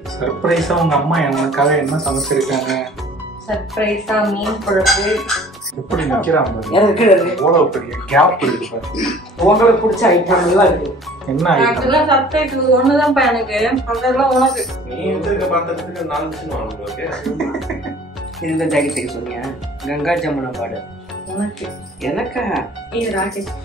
சர்ப்ரைஸா உங்க அம்மா எனக்காக என்ன சமைச்சிருக்காங்க? சர்ப்ரைஸா மீன் குழம்பு. எப்படி நிக்கிறாங்க? எனக்கு எவ்வளவு பெரிய கேப் இருக்கு பாரு. உங்களுக்கு பிடிச்ச ஐட்டம் எல்லாம் இருக்கு. என்ன ஐட்டம்? அதெல்லாம் சர்ப்ரைஸ் ஒண்ணுதான்ப்பா எனக்கு. அதெல்லாம் உனக்கு. நீ எதிர்க்க பார்த்ததுக்கு 4 நிமிஷம் ஆகும் ஓகே. இந்த ஜாக்கெட் சொன்னீங்க. கங்கா ஜமுனா பாடு. உனக்கு. எனக்கா? இது ராகேஷ்.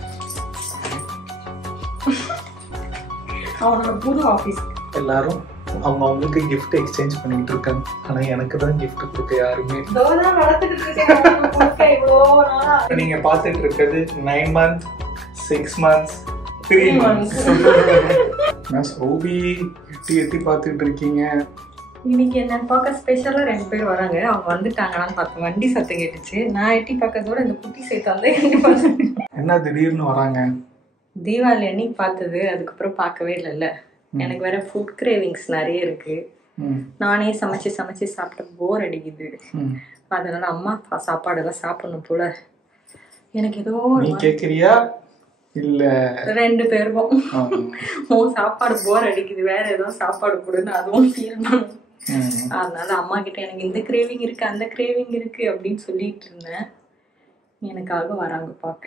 அவனோட புது ஆபீஸ். எல்லாரும் அவங்க அவங்களுக்கு gift எக்ஸ்சேஞ்ச் பண்ணிட்டு இருக்காங்க. ஆனா எனக்கு தான் gift கொடுக்க யாருமே. தோதான் வளர்த்துட்டு இருக்கேன் இவ்வளோ நாளா. நீங்க பாத்துட்டு இருக்கிறது 9 months, 6 months, 3 months. நான் சௌபி எட்டி பார்த்துட்டு இருக்கீங்க. இன்னைக்கு என்னன்னு பார்க்க ஸ்பெஷலா 2 பேர் வராங்க. அவங்க வந்துட்டாங்களான்னு பார்த்தேன். வண்டி சத்தம் கேட்டுச்சு. நான் எட்டி பார்க்கறதோட இந்த குட்டி சேர்த்து வந்து எட்டி பார்த்தேன். என்ன திடீர்னு வராங்க? தீபாவளி அன்னைக்கு பார்த்தது. அதுக்கப்புறம் பார்க்கவே இல்லைல்ல. எனக்கு வேற ஃபுட் கிரேவிங்ஸ் நிறைய இருக்கு. நானே சமைச்சு சாப்பிட்டு போர் அடிக்குது. அதனால அம்மா சாப்பாடெல்லாம் சாப்பிடணும் போல. எனக்கு ஏதோ நீ கேக்குறியா இல்ல 2 பேருக்கும் உன் சாப்பாடு போர் அடிக்குது, வேற ஏதோ சாப்பாடு கொடுன்னு அதுவும் ஃபீல் பண்ணும். அதனால அம்மா கிட்ட எனக்கு இந்த கிரேவிங் இருக்கு அந்த கிரேவிங் இருக்கு அப்படின்னு சொல்லிட்டு இருந்தேன். எனக்காக வராங்க பாக்க.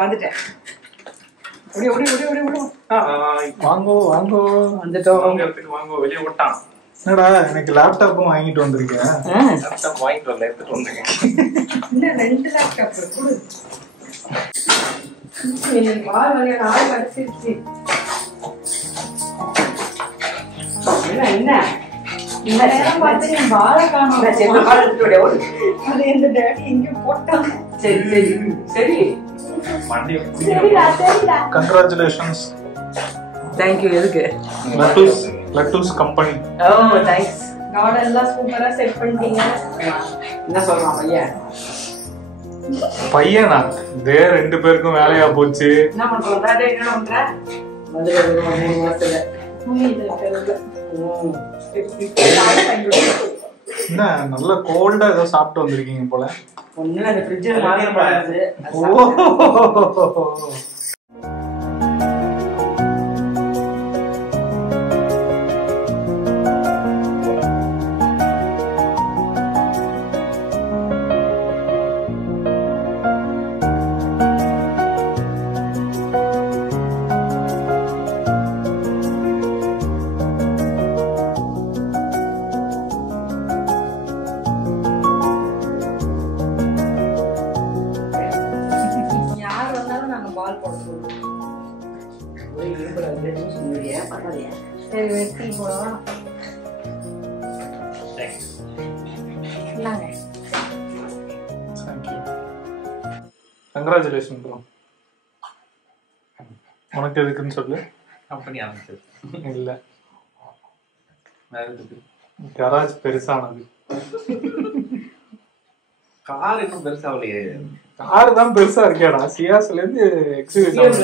வந்துட்டேன். வாங்கோ வாங்கோ வந்துட்டோம். வாங்க வெளியே விட்டான். என்னடா எனக்கு லேப்டாப்பும் வாங்கிட்டு வந்திருக்கேன். லேப்டாப் வாங்கிட்டு வரல, எடுத்துட்டு வந்தேன். இன்னும் 2 லேப்டாப் கொடு. எனக்கு வார வழியா நாள் கிடைச்சிருச்சு. என்ன இந்த நேரம் பார்த்து என் பாலை காணோம். அது எந்த டேடி எங்க போட்டாங்க. சரி சரி சரி. மண்டையை சரிடா சரிடா. கங்க்ராச்சுலேஷன்ஸ். தேங்க்யூ. எதுக்கு? லட்டூஸ் கம்பெனி. ஓ தேங்க்ஸ். கார்டன் எல்லாம் சூப்பரா செட் பண்ணிட்டீங்க. என்ன சொல்றான் பையன்? பையனா? இதே 2 பேருக்கும் வேலையா போச்சு. என்ன பண்ற? என்ன பண்ற? வந்து 3 மாசத்துல என்ன நல்ல கோல்டா ஏதோ சாப்பிட்டு வந்திருக்கீங்க போல. ஒண்ணு அந்த ஃப்ரிட்ஜ்ல மாறிய பாருது. சரி வெட்டி போலாம். Congratulation bro. உனக்கு எதுக்குன்னு சொல்லு. கம்பெனி ஆரம்பிச்சது இல்ல, வேற எதுக்கு? கராஜ் பெருசானது. கார் இன்னும் பெருசாகலையே. கார் தான் பெருசா இருக்கேடா. சியாஸ்ல இருந்து எக்ஸிபிஷன்.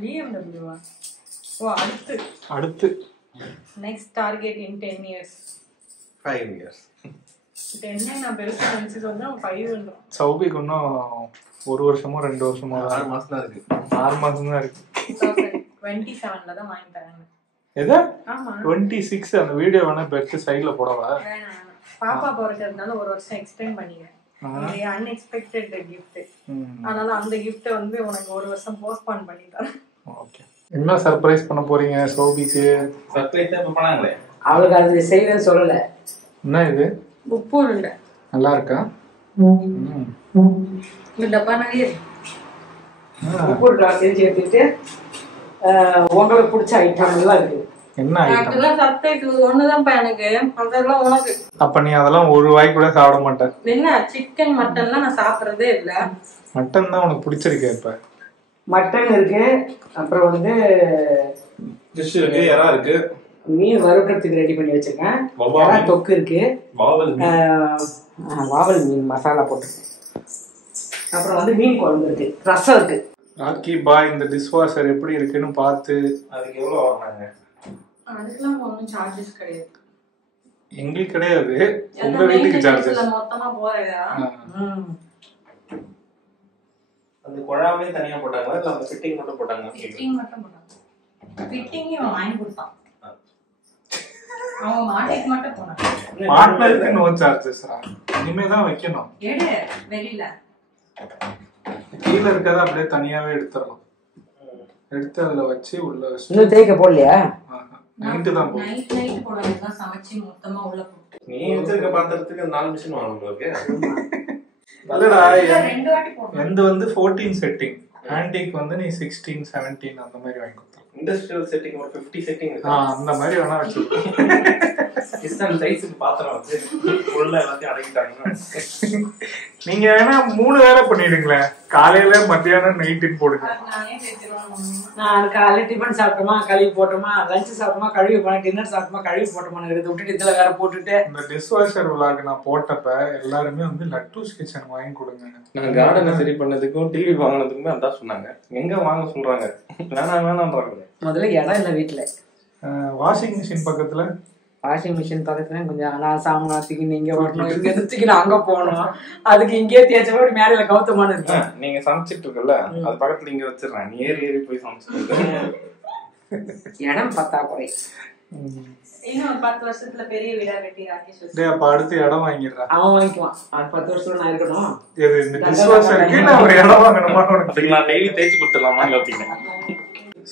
BMW. ஓ அடுத்து நெக்ஸ்ட் டார்கெட் இன் 10 years. 5 years. 10 நான் பெருசா நினைச்சு சொன்னா 5 சௌபிக்கு இன்னும் 1 வருஷமோ 2 வருஷமோ 6 மாசம் தான் இருக்கு. 6 மாசம் தான் இருக்கு. 2027ல தான் வாங்கி தராங்க. எது? ஆமா 26. அந்த வீடியோ வேணா பெருசு சைடுல போடவா? வேணாம். பாப்பா பிறக்கிறதுனால 1 வருஷம் எக்ஸ்டெண்ட் பண்ணிக்கிறேன். இது அன்எக்ஸ்பெக்டட் கிஃப்ட். அதனால அந்த கிஃப்ட் வந்து உனக்கு 1 வருஷம் போஸ்ட்போன் பண்ணி தரேன். ஓகே. என்ன சர்ப்ரைஸ் பண்ண போறீங்க சௌபிக்கு? சர்ப்ரைஸ் தான் பண்ணாங்களே. அவளுக்கு அது செய்யவே சொல்லல. என்ன இது? உப்பு இல்ல. நல்லா இருக்கா? இந்த டப்பா நிறைய உப்பு செஞ்சு எடுத்துட்டு உங்களுக்கு பிடிச்ச ஐட்டம் எல்லாம் இருக்கு. என்ன ஐட்டம்? அதெல்லாம் சர்ப்ரைஸ் ஒண்ணுதான்ப்பா எனக்கு. அதெல்லாம் உனக்கு. அப்ப நீ அதெல்லாம் ஒரு வாய் கூட சாப்பிட மாட்டேன். என்ன சிக்கன் மட்டன்லாம் நான் சாப்பிட்றதே இல்ல. மட்டன் தான் உனக்கு பிடிச்சிருக்கு. இப்ப மட்டன் இருக்கு, அப்புறம் வந்து ஃபிஷ் இருக்கு, எறா இருக்கு, மீன் வறுக்கிறதுக்கு ரெடி பண்ணி வச்சிருக்கேன். எறா தொக்கு இருக்கு, வாவல் மீன் மசாலா போட்டு, அப்புறம் வந்து மீன் குழம்பு இருக்கு, ரசம் இருக்கு. ராக்கி பாய் இந்த டிஷ்வாஷர் எப்படி இருக்குன்னு பார்த்து அதுக்கு எவ்வளவு வாங்கினாங்க? அதுக்கெல்லாம் ஒன்றும் சார்ஜஸ் கிடையாது. எங்களுக்கு கிடையாது, உங்க வீட்டுக்கு சார்ஜஸ் மொத்தமா போறதா? அந்த குழாவே தனியா போட்டாங்களா இல்ல அந்த ஃபிட்டிங் மட்டும் போட்டாங்களா? ஃபிட்டிங் மட்டும் போட்டாங்க. ஃபிட்டிங் இவன் வாங்கி கொடுத்தான். அவன் மாட்டிக்கு மட்டும் போனான். பார்ட்னருக்கு நோ சார்ஜஸ்ரா. இனிமே தான் வைக்கணும். எடு வெளியில. கீழ இருக்கறத அப்படியே தனியாவே எடுத்துறலாம். எடுத்து அதுல வச்சு உள்ள வச்சு. இன்னும் தேய்க்க போடலையா? நைட் தான் போடு. நைட் போடுறதா சமைச்சு மொத்தமா உள்ள போட்டு. நீ வச்சிருக்க பாத்திரத்துக்கு 4 மிஷின் வாங்கணும் இருக்கு. இல்லடா, ரெண்டு வாட்டி போடு. எந்த வந்து 14 செட்டிங். ஆன்டிக் வந்து நீ 16 17 அந்த மாதிரி வாங்கி கொடுத்தா. இண்டஸ்ட்ரியல் செட்டிங் ஒரு 50 செட்டிங் இருக்கு. அந்த மாதிரி வேணா வச்சிருக்கோம். கிச்சன் சைஸ்க்கு பாத்திரம் வந்து உள்ள எல்லாத்தையும் அடக்கிட்டாங்க. நீங்க வேணா 3 வேளை பண்ணிடுங்களே. காலையில மத்தியானம் நைட்டுன்னு போடுங்க. நானே பேசுறேன். நான் காலையில டிஃபன் சாப்பிட்டோமா கழுவி போட்டோமா, லஞ்ச் சாப்பிட்டோமா கழுவி போனோம், டின்னர் சாப்பிட்டோமா கழுவி போட்டோமா, எடுத்து விட்டுட்டு இதுல வேற போட்டுட்டு. இந்த டிஷ்வாஷர் விளாக் நான் போட்டப்ப எல்லாருமே வந்து லட்டூஸ் கிச்சன் வாங்கி கொடுங்க. நான் கார்டனை சரி பண்ணதுக்கும் டிவி வாங்கினதுக்குமே அதான் சொன்னாங்க. எங்க வாங்க சொல்றாங்க, வேணான்றாங்க. முதல்ல இடம் இல்லை வீட்டுல. வாஷிங் மிஷின் பக்கத்துல, வாஷிங் மிஷின் பக்கத்துல கொஞ்சம் நான் சாமான் தூக்கின்னு இங்க வரணும், இங்க தூக்கின்னு அங்க போகணும். அதுக்கு இங்கே தேய்ச்ச போய் மேல கௌத்தமான இருக்கு. நீங்க சமைச்சிட்டு இருக்கல, அது பக்கத்துல இங்க வச்சிடறேன். நீ ஏறி போய் சமைச்சிட்டு இடம் பத்தாக்குறை. இன்னும் 10 வருஷத்துல பெரிய வீடா கட்டி ராகேஷ். அப்ப அடுத்து இடம் வாங்கிடுறேன். அவன் வாங்கிக்குவான். 10 வருஷத்துல நான் இருக்கணும். இந்த டிஷ்வாஷருக்கு நான் ஒரு இடம் வாங்கணுமா? நான் டெய்லி தேய்ச்சி கொடுத்துடலாமா யோசிக்கிறேன்.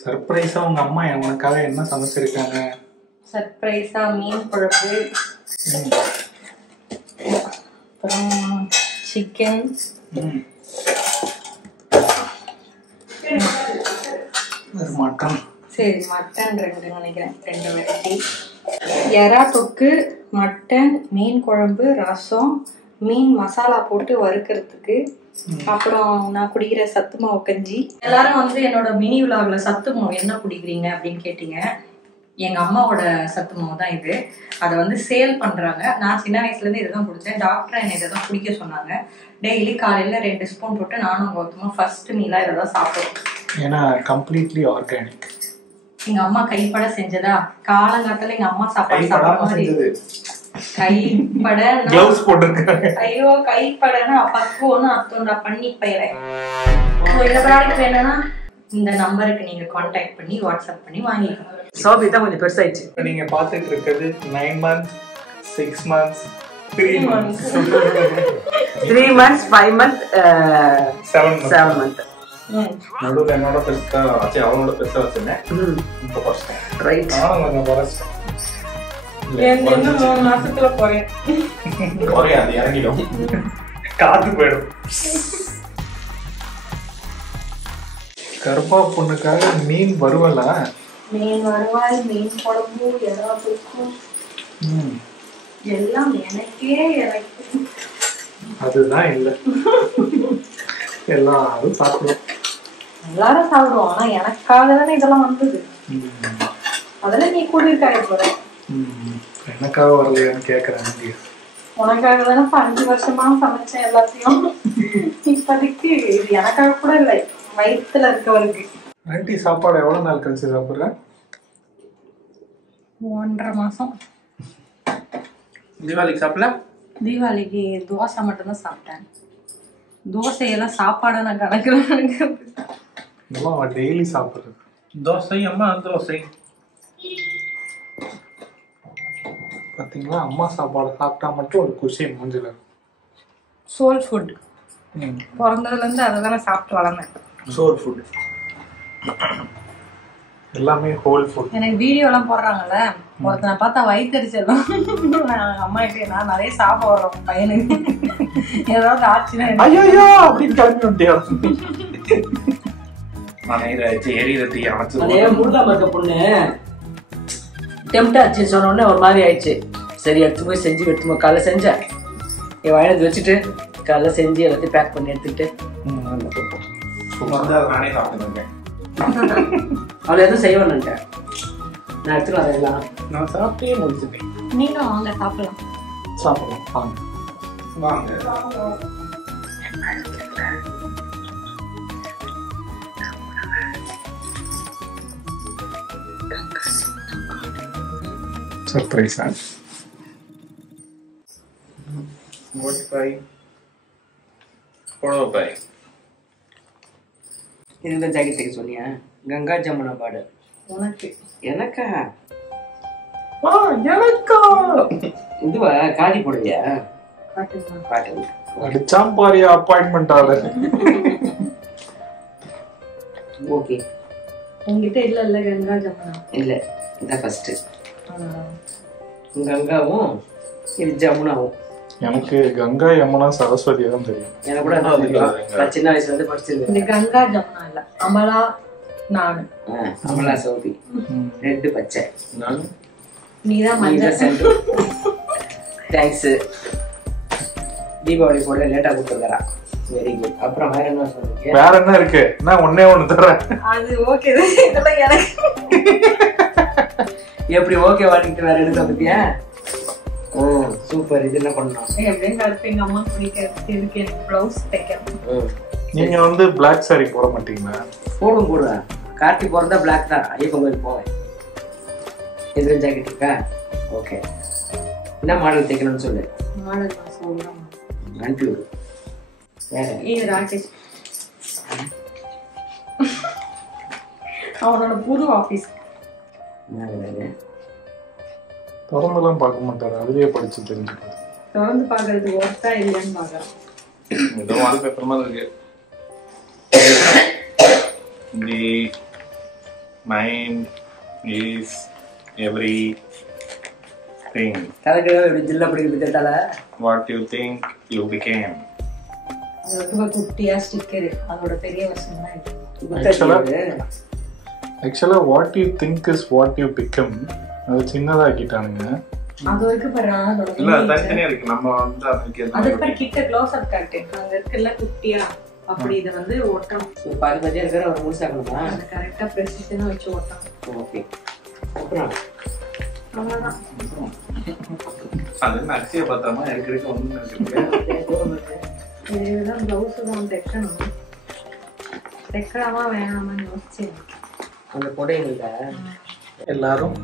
சர்ப்ரைஸா உங்க அம்மா உனக்காக என்ன சமைச்சிருக்காங்க? சர்ப்ரைஸா மீன் குழம்பு, அப்புறம் சிக்கன், மட்டன். சரி மட்டன் 2 நினைக்கிறேன், 2 வெரைட்டி. எறா தொக்கு, மட்டன், மீன் குழம்பு, ரசம், மீன் மசாலா போட்டு வறுக்கிறதுக்கு, அப்புறம் நான் குடிக்கிற சத்து மாவு கஞ்சி. எல்லாரும் வந்து என்னோட மினி விலாக்ல சத்து மாவு என்ன குடிக்கிறீங்க அப்படின்னு கேட்டீங்க. எங்க அம்மாவோட சத்து மாவு தான் இது. அதை வந்து சேல் பண்றாங்க. நான் சின்ன வயசுல இருந்து இதுதான் குடிச்சேன். டாக்டர் என்னை இதை தான் குடிக்க சொன்னாங்க. டெய்லி காலையில 2 ஸ்பூன் போட்டு நானும் கௌதமா ஃபர்ஸ்ட் மீலா இதை தான் சாப்பிடுவோம். ஏன்னா கம்ப்ளீட்லி ஆர்கானிக். எங்க அம்மா கைப்பட செஞ்சதா, காலங்காலத்துல எங்க அம்மா சாப்பாடு சாப்பிட மாதிரி கைப்பட கிளவுஸ் போட்டுருக்காங்க. ஐயோ கைப்படனா பக்குவம்னு அர்த்தம்டா, பண்ணி பயிரேன். இந்த ப்ராடக்ட் வேணும்னா இந்த நம்பருக்கு நீங்க கான்டாக்ட் பண்ணி வாட்ஸ்அப் பண்ணி வாங்கிக்கலாம். சோபி தான் கொஞ்சம் பெருசாயிடுச்சு. நீங்க பாத்துட்டு இருக்கிறது 9 months, 6 months, 3 months, 3 months, 5 months, 7 months. நடுவில் என்னோட பெருசா வச்சு அவனோட பெருசா வச்சிருந்தேன். இப்போ குறைச்சிட்டேன். ரைட். நானும் கொஞ்சம் குறைச்சிட்டேன். இன்னும் 3 மாசத்துல குறையும். குறையாது, இறங்கிடும். காத்து போயிடும். கருப்பா பொண்ணுக்காக மீன் வருவலா? மீன் வருவாய், மீன் குழம்பு, எறா தொக்கு எல்லாம் எனக்கே எனக்கு. அதுதான் இல்ல, எல்லாரும் சாப்பிடுவோம். எல்லாரும் சாப்பிடுவோம். ஆனா எனக்காக தானே இதெல்லாம் வந்தது. அதெல்லாம் நீ கூடியிருக்காய போற. எனக்காக வரலையான்னு கேக்குறேன். உனக்காக தானே 5 வருஷமா சமைச்சேன் எல்லாத்தையும். இப்போதைக்கு இது எனக்காக கூட இல்லை, வயிற்றுல இருக்கவருக்கு. ஆண்டி சாப்பாடு எவ்வளவு நாள் கழிச்சு சாப்பிடுற? 1.5 மாசம். தீபாவளிக்கு சாப்பிடல? தீபாவளிக்கு தோசை மட்டும்தான் சாப்பிட்டேன். தோசையெல்லாம் சாப்பாடை நான் கணக்குறேன். டெய்லி சாப்பிடுறது தோசை. அம்மா தோசை பாத்தீங்களா? அம்மா சாப்பாடு சாப்பிட்டா மட்டும் ஒரு குஷி மூஞ்சில. Soul food. பிறந்ததுல இருந்து அதை தானே சாப்பிட்டு வளர்ந்தேன். சோல் ஃபுட் எல்லாமே ஹோல் ஃபுட். எனக்கு வீடியோ எல்லாம் போடுறாங்கல்ல, ஒருத்தனை பார்த்தா வயிற்றுச்செல்லாம் அம்மா கிட்டே நான் நிறைய சாப்பிட வர்றோம் பையனுக்கு ஏதாவது ஆச்சுன்னா ஐயோ அப்படின்னு கிளம்பி வந்துட்டியா? அதே முருகாம இருக்க பொண்ணு டெம்ட் ஆச்சுன்னு சொன்ன உடனே ஒரு மாதிரி ஆயிடுச்சு. சரி எடுத்து போய் செஞ்சு எடுத்து காலைல செஞ்சேன். என் வாயினது வச்சுட்டு காலைல செஞ்சு எல்லாத்தையும் பேக் பண்ணி எடுத்துட்டு நானே சாப்பிட்டுருக்கேன். அவளை எதுவும் செய்வேன்னுட்டேன். நான் எடுத்துக்கலாம் அதெல்லாம். நான் சாப்பிட்டே முடிச்சுட்டேன். நீங்களும் வாங்க சாப்பிடலாம். சாப்பிடலாம் வாங்க வாங்க. சர்ப்ரைஸா ஃப்ரை, புடவை ஃப்ரை. இதுதான் ஜாக்கெட் தைக்க சொன்னியா? கங்கா ஜமுனா பாடு உனக்கு எனக்கா? எனக்கா இதுவா காதி போடுவியா? காட்டுங்க. பாட்டு அடிச்சாம் பாரியா அப்பாயின்மெண்ட் ஆளு. ஓகே. உங்ககிட்ட இல்ல கங்கா ஜமுனா? இல்ல, இதான் ஃபர்ஸ்ட். கங்காவும் இது ஜமுனாவும். எனக்கு கங்கா யமுனா சரஸ்வதி தான் தெரியும். எனக்கு கூட அதான் தெரியும். நான் சின்ன வயசுல இருந்து படிச்சிருக்கேன். இந்த கங்கா ஜமுனா இல்ல, அமலா நானு. அமலா சௌபி ரெட் பச்சை, நீதான் மஞ்சள். தேங்க்ஸ். தீபாவளி கூட லேட்டா கொடுத்துருக்கா. Very good. அப்புறம் வேற என்ன சொல்றீங்க? வேற என்ன இருக்கு? நான் ஒன்னே ஒண்ணு தர்றேன். அது ஓகே. இதெல்லாம் எனக்கு எப்படி ஓகே வாங்கிட்டு வேற எடுக்க பத்தியா? சூப்பர். இது என்ன பண்ணலாம்? எப்படின்னு கருத்து எங்க அம்மா பிடிக்கிறதுக்கு இருக்கு. எனக்கு பிளவுஸ் தைக்கணும். நீங்க வந்து பிளாக் சாரி போட மாட்டீங்களா? போடுவேன். கார்த்தி போறதா பிளாக் தான். ஐயப்பன் கோயில் போவேன். எதிர ஜாக்கெட் இருக்கா? ஓகே. என்ன மாடல் தைக்கணும்னு சொல்லு. மாடல் நான் சொல்றேன். அனுப்பி விடு. வேற இது ராகேஷ், அவனோட புது ஆபீஸ். திறந்துலாம் பார்க்க மாட்டாரு, அதுலயே படிச்சு தெரிஞ்சுக்காரு. திறந்து பாக்குறதுக்கு ஒர்த்தா இல்லைன்னு பாக்குறேன். ஏதோ வால்பேப்பர் மாதிரி இருக்கு. The mind is everything. கலக்கவே இப்படி ஜில்லா பிடிக்கிறது கேட்டால What you think you became. அது ரொம்ப குட்டியா ஸ்டிக்கர். அதோட பெரிய வருஷம் தான் இது. ஆக்சுவலா what you think is what you become. அது சின்னதாக்கிட்டானுங்க. அது வரைக்கும் பாரு. அதோட இல்ல தனித்தனியா இருக்கு. நம்ம வந்து அதுக்கு பாரு கிட்ட க்ளோஸ் அப் காட்டு. அங்க இருக்குல்ல குட்டியா, அப்படி இத வந்து ஒட்டணும். பாதி பாதியா இருக்கிற ஒரு முழுசாக்கணுமா? அந்த கரெக்டா ப்ரெசிஷனா வச்சு ஒட்டணும். ஓகே. அப்புறம் அவ்வளவுதான். அது என்ன அக்ஷய பத்திரமா இருக்கிறதுக்கு ஒண்ணு இருக்கு. இதுதான் பிளவுஸ் தான் தைக்கணும். தைக்கலாமா வேணாமான்னு யோசிச்சேன். அந்த புடையில எல்லாரும்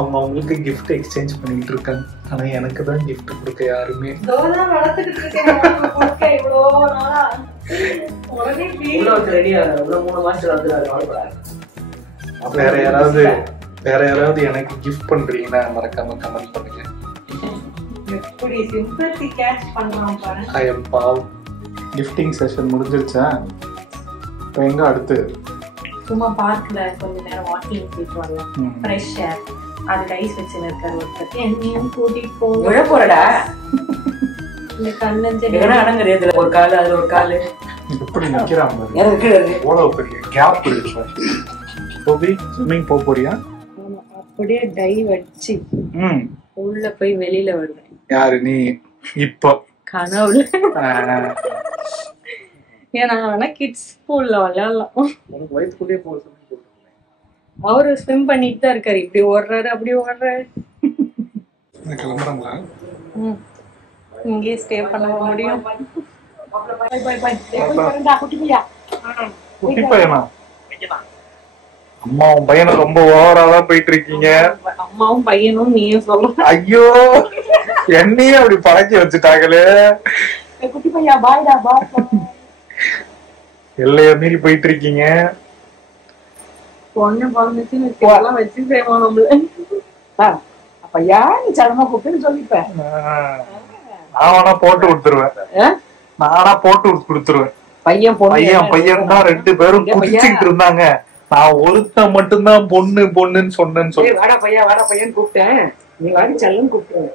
அவங்களுக்கு கிஃப்ட் எக்ஸ்சேஞ்ச் பண்ணிட்டு இருக்காங்க. ஆனா எனக்கு தான் கிஃப்ட் கொடுக்க யாருமே. இதோதான் வளர்த்துக்கிட்டு இருக்கேன் இவ்வளோ நாளா. ரெடியா 3 மாசத்துல வந்து வேற யாராவது எனக்கு கிஃப்ட் பண்றீங்கன்னா மறக்காம கமெண்ட் பண்ணுங்க. எப்படி சிம்பத்தி கேட்ச் பண்றான் பாரு. ஐ எம் பாவ். கிஃப்டிங் செஷன் முடிஞ்சிருச்சா? இப்போ எங்க அடுத்து? சும்மா பார்க்ல கொஞ்ச நேரம் வாக்கிங் போயிட்டு வரலாம். Fresh air. அது ஐஸ் வச்சு இருக்காரு ஒருத்தர். என்னையும் கூட்டிட்டு போக போறடா. இந்த கண்ணஞ்சே அடங்குறது ஒரு காலு, அது ஒரு காலு. எப்படி நிக்கிறான் பாரு. எவ்வளவு பெரிய கேப் இருக்கு. போபி ஸ்விமிங் போறியா? அப்படியே டை வச்சு உள்ள போய் வெளியில வருவேன். யாரு நீ? இப்போ கனவுல. ஏன்னா வேணா கிட்ஸ் பூல்ல விளையாடலாம். வயிற்றுக்குள்ளேயே போக அவரு ஸ்விம் பண்ணிட்டு தான் இருக்காரு. இப்படி ஓடுறாரு, அப்படி ஓடுறாரு. கிளம்புறாங்களா? இங்கே ஸ்டே பண்ண முடியும். குட்டி பையனா? அம்மாவும் பையனும் ரொம்ப ஓவராதான் போயிட்டு இருக்கீங்க. அம்மாவும் பையனும் நீயும் சொல்ல. ஐயோ, என்னையும் அப்படி பழக்கி வச்சுட்டாங்களே. குட்டி பையா பாய்டா பாய். எல்லைய மீறி போயிட்டு இருக்கீங்க. பொண்ணு பிறந்துச்சுன்னு வச்சு செய்வோம் நம்மள. அப்பையா நீ சடமா கூப்பிட்டு சொல்லிப்பேன். நான் வேணா போட்டு கொடுத்துருவேன். நானா போட்டு கொடுத்துருவேன். பையன் தான் 2 பேரும் குதிச்சுக்கிட்டு இருந்தாங்க. நான் ஒருத்தன் மட்டும்தான் பொண்ணு பொண்ணுன்னு சொன்னேன்னு சொல்லி வாடா பையன் கூப்பிட்டேன். நீ வாடி செல்லம் கூப்பிட்டேன்.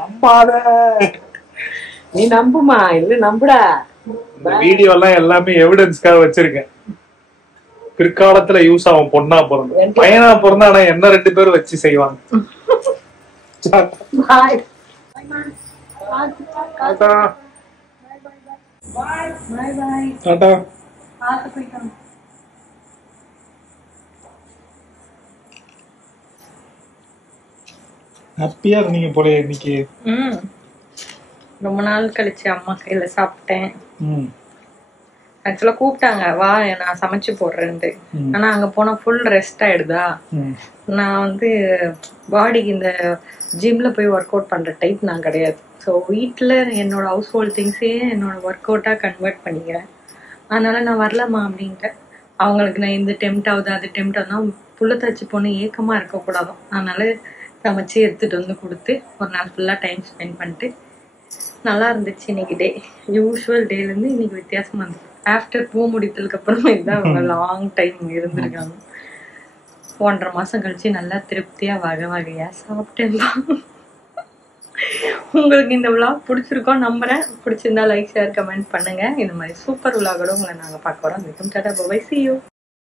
நம்பாத. நீ நம்புமா? இல்ல நம்புடா. இந்த வீடியோ எல்லாம் எல்லாமே எவிடன்ஸ்க்காக வச்சிருக்கேன். பிற்காலத்துல யூஸ் ஆகும். பொண்ணா பிறந்த பையனா பிறந்தா ஆனா என்ன 2 பேரும் வச்சு செய்வாங்க. ஹாப்பியா இருந்தீங்க போல இன்னைக்கு. ரொம்ப நாள் கழிச்சு அம்மா கையில சாப்பிட்டேன். ஆக்சுவலா கூப்பிட்டாங்க, வா நான் சமைச்சு போடுறேன்ட்டு. ஆனா அங்க போனா ஃபுல் ரெஸ்ட் ஆயிடுதா. நான் வந்து பாடிக்கு இந்த ஜிம்ல போய் ஒர்க் அவுட் பண்ற டைப் நான் கிடையாது. ஸோ வீட்டில் என்னோட ஹவுஸ் ஹோல்ட் திங்ஸே என்னோட ஒர்க் அவுட்டாக கன்வெர்ட் பண்ணிக்கிறேன். அதனால நான் வரலாமா அப்படின்ட்டு அவங்களுக்கு நான் இந்த டெம்ட் ஆகுது அது டெம்ட் ஆகுதுன்னா புள்ள தச்சு பொண்ணு ஏக்கமாக இருக்கக்கூடாதும். அதனால சமைச்சு எடுத்துகிட்டு வந்து கொடுத்து ஒரு நாள் ஃபுல்லாக டைம் ஸ்பெண்ட் பண்ணிட்டு நல்லா இருந்துச்சு இன்னைக்கு டே. யூஸ்வல் டேலேருந்து இன்னைக்கு வித்தியாசமாக இருந்துச்சு. ஆஃப்டர் பூ முடித்ததுக்கு அப்புறமா இதுதான் அவங்க லாங் டைம் இருந்திருக்காங்க. 1.5 மாசம் கழிச்சு நல்லா திருப்தியா வகையா சாப்பிட்டுலாம். உங்களுக்கு இந்த விளாக் பிடிச்சிருக்கோம் நம்புறேன். பிடிச்சிருந்தா லைக் ஷேர் கமெண்ட் பண்ணுங்க. இந்த மாதிரி சூப்பர் விளாகோட உங்களை நாங்க பார்க்க வரோம். Tata bye, see you.